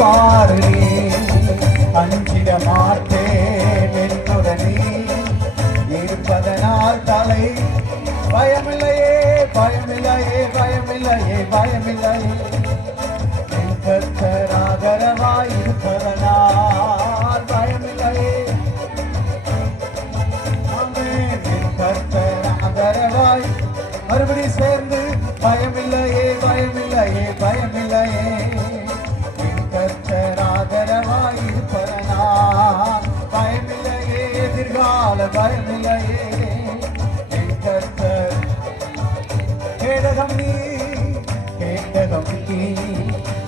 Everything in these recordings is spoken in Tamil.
பாரு அஞ்சிட மாட்டேன் என்னுடனே இருப்பதனால் தலை பயமில்லையே பயமில்லையே பயமில்லையே பயமில்லையே கர்த்தராதரவாய் இருப்பதனால் பயமில்லையே கர்த்தராதரவாய் மறுபடி சேர்ந்து பயமில்லையே பயமில்லையே பயமில்லையே கர்த்தராதரவாய் இருப்பதனால் பயமில்லையே எதிர்கால பயமில்லையே கர்த்தர் கேடகம் நீ கேடகம் நீ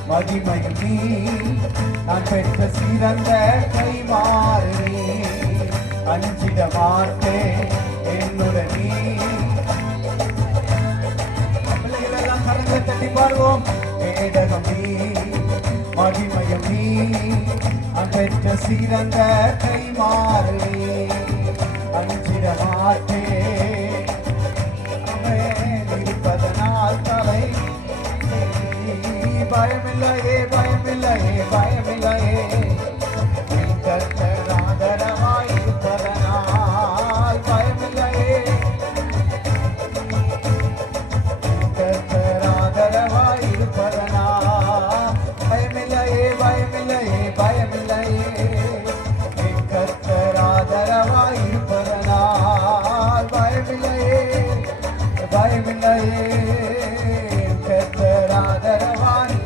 மகிமையும் நீ நான் பெற்ற சிறந்த கை மாறு அஞ்சிட மாட்டேன் என்னுடன் நீ பிள்ளைகள் எல்லாம் கரங்களை தட்டி பாடுவோம் கேடகம் நீ மகிமையும் நீ நான் பெற்ற சிறந்த கை மாறு அஞ்சிட மாட்டேன் இருப்பதனால் தலை பயமில்லையே பயமில்லையே பயமில்லையே கர்த்தராதரவாய் இருப்பதனால் பயமில்லையே கர்த்தராதரவாய் இருப்பதனால் பயமில்லையே பயமில்லையே பயமில்லையே கர்த்தராதரவாய் இருப்பதனால் பயமில்லையே பயமில்லையே கர்த்தராதரவாய்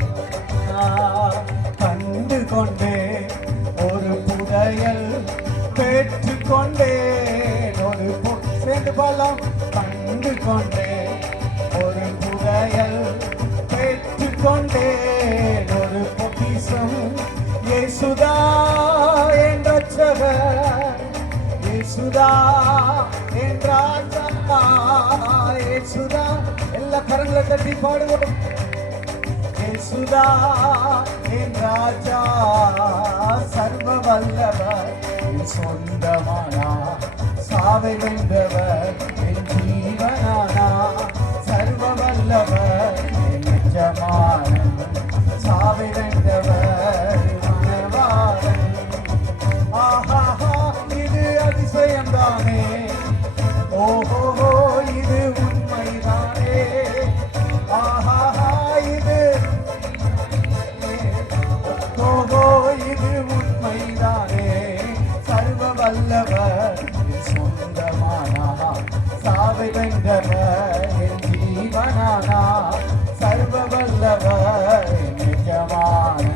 கண்டு கொண்டே ஒரு புதையல் பெற்றுக்கொண்டேன் ஒரு சேர்ந்து பாலாம் கண்டு கொண்டே ஒரு புதையல் பெற்றுக்கொண்டேன் ஒரு பொக்கிஷம் இயேசுதா என் ரட்சகர் இயேசுதா என் ராஜா இயேசுதா எல்லா கரங்களை தட்டி பாடுவோம் இயேசுதா என் ராஜா சர்வ வல்லவர் என் சொந்தமானா சாவை வென்றவர் என் ஜீவனானா சர்வ வல்லவர் என் நிஜமானன் சாவை வென்றவர் மனவாளன் ஆஹா இது அதிசயம்தானே ஓஹோ இது உண்மைதானே ஆஹா இது ஓஹோ இது உண்மைதானே சர்வ வல்லவர் சொந்தமானா சாவை வென்றவர் என் ஜீவனானா சர்வ வல்லவர் நிஜமானன்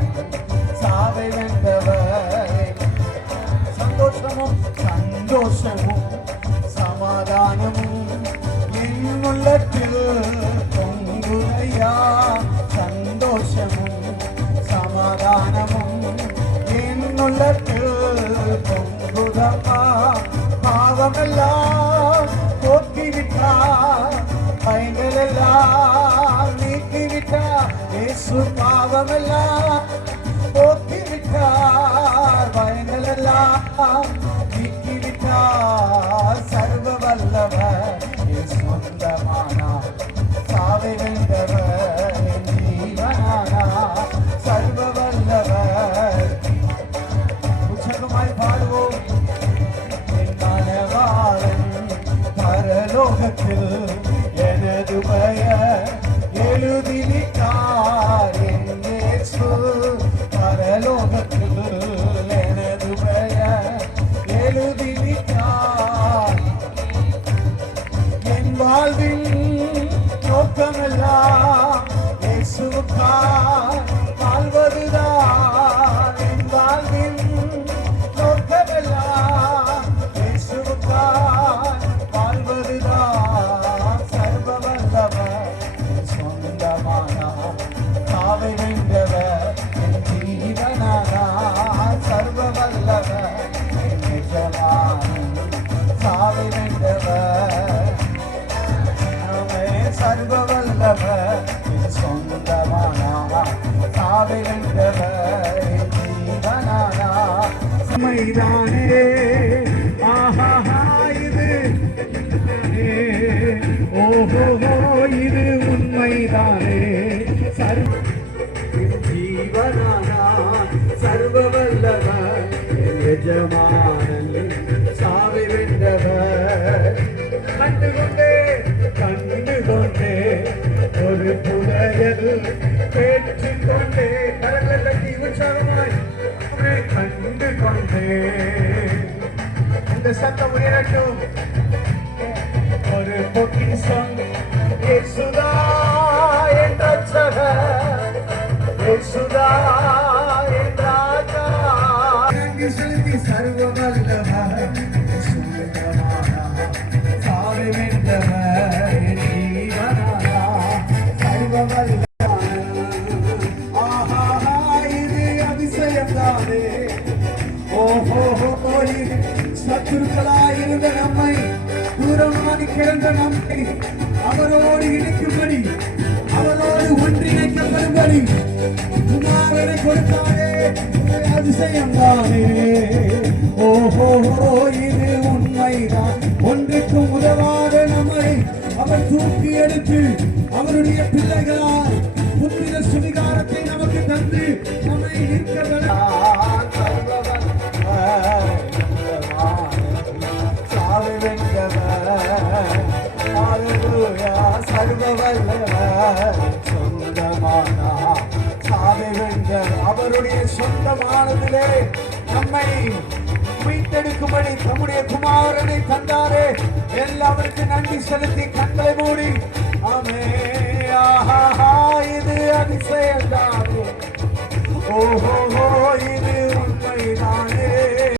சாவை வென்றவர் சந்தோஷமும் சந்தோஷமும் சமாதானமும் என் உள்ளத்தில் பொங்குதையா சந்தோஷமும் சமாதானமும் என் உள்ளத்தில் பொங்குதம்மா பாவமெல்லாம் போக்கிவிட்டார் பயங்களெல்லாம் நீக்கிவிட்டார் இயேசு பாவமெல்லாம் போக்கிவிட்டார் பயங்களெல்லாம் நீக்கிவிட்டார் சர்வ வல்லவர் சொந்தமானா சாவை வென்றவர் ஜீவனானா சர்வ வல்லவர் உற்சாகமாய் பாடுவோம் என் மனவாளன் பரலோகத்தில் எனது பெயர் எழுதிவிட்டார் என் இயேசு பரலோகத்தில் எனது பெயர் எழுதிவிட்டார் என் வாழ்வின் நோக்கமெல்லாம் இயேசுவுக்காய் வாழ்வதுதான் என் வாழ்வின் நோக்கமெல்லாம் இயேசுவுக்காய் வாழ்வதுதான் சர்வ வல்லவர் சொந்தமானா சாவை வென்றவர் என் ஜீவனானா சர்வ வல்லவர் நிஜமானன் சாவை வென்றவர் சர்வ வல்லவர் சொந்தமானா சாவை வென்றவர் ஜீவனானா மைதானே ஆஹா இது ஓஹோ இது உண்மைதானே சர்வ ஜீவனானா சர்வ வல்லவர் என் எஜமானன் சாவை வென்றவர் கண்டுகொண்டே ஒரு புதையல் பெற்றுக்கொண்டே கரங்களை தட்டி உற்சாகமாய் அவரை கண்டுகொண்டே இந்த சத்தம் உயரட்டும் ஒரு பொக்கிஷம் இயேசுதா என் ரட்சகர் இயேசுதா என் ராஜா நன்றி செலுத்தி சர்வ வல்லவர் சுந்தரமானா சாவை வென்றவர் என் ஜீவனானா சர்வ வல்லவர் ஆஹா இது அதிசயம்தானே ஓஹோ இது சத்துருக்களாயிருந்த நம்மை தூரமாகி கிடந்த நம்மை அவரோடு இணைக்கும்படி அவரோடு ஒன்றிணைக்கப்படும்படி குமாரனை கொடுத்தாரே அதிசயம் தானே ஓஹோ இது உண்மைதான் ஒன்றுக்கும் உதவாத நம்மை அவர் தூக்கி எடுத்து அவருடைய பிள்ளைகளால் புத்திர சுவிகாரத்தை நமக்கு தந்து நம்மை அவருடைய சொந்தமானதிலே நம்மை மீட்டெடுக்கும்படி தம்முடைய குமாரனை தந்தாரே எல்லாவருக்கு நன்றி செலுத்தி கண்களை மூடி ஆமே ஆஹா இது அதிசயம் தானே ஓஹோ இது உண்மைதானே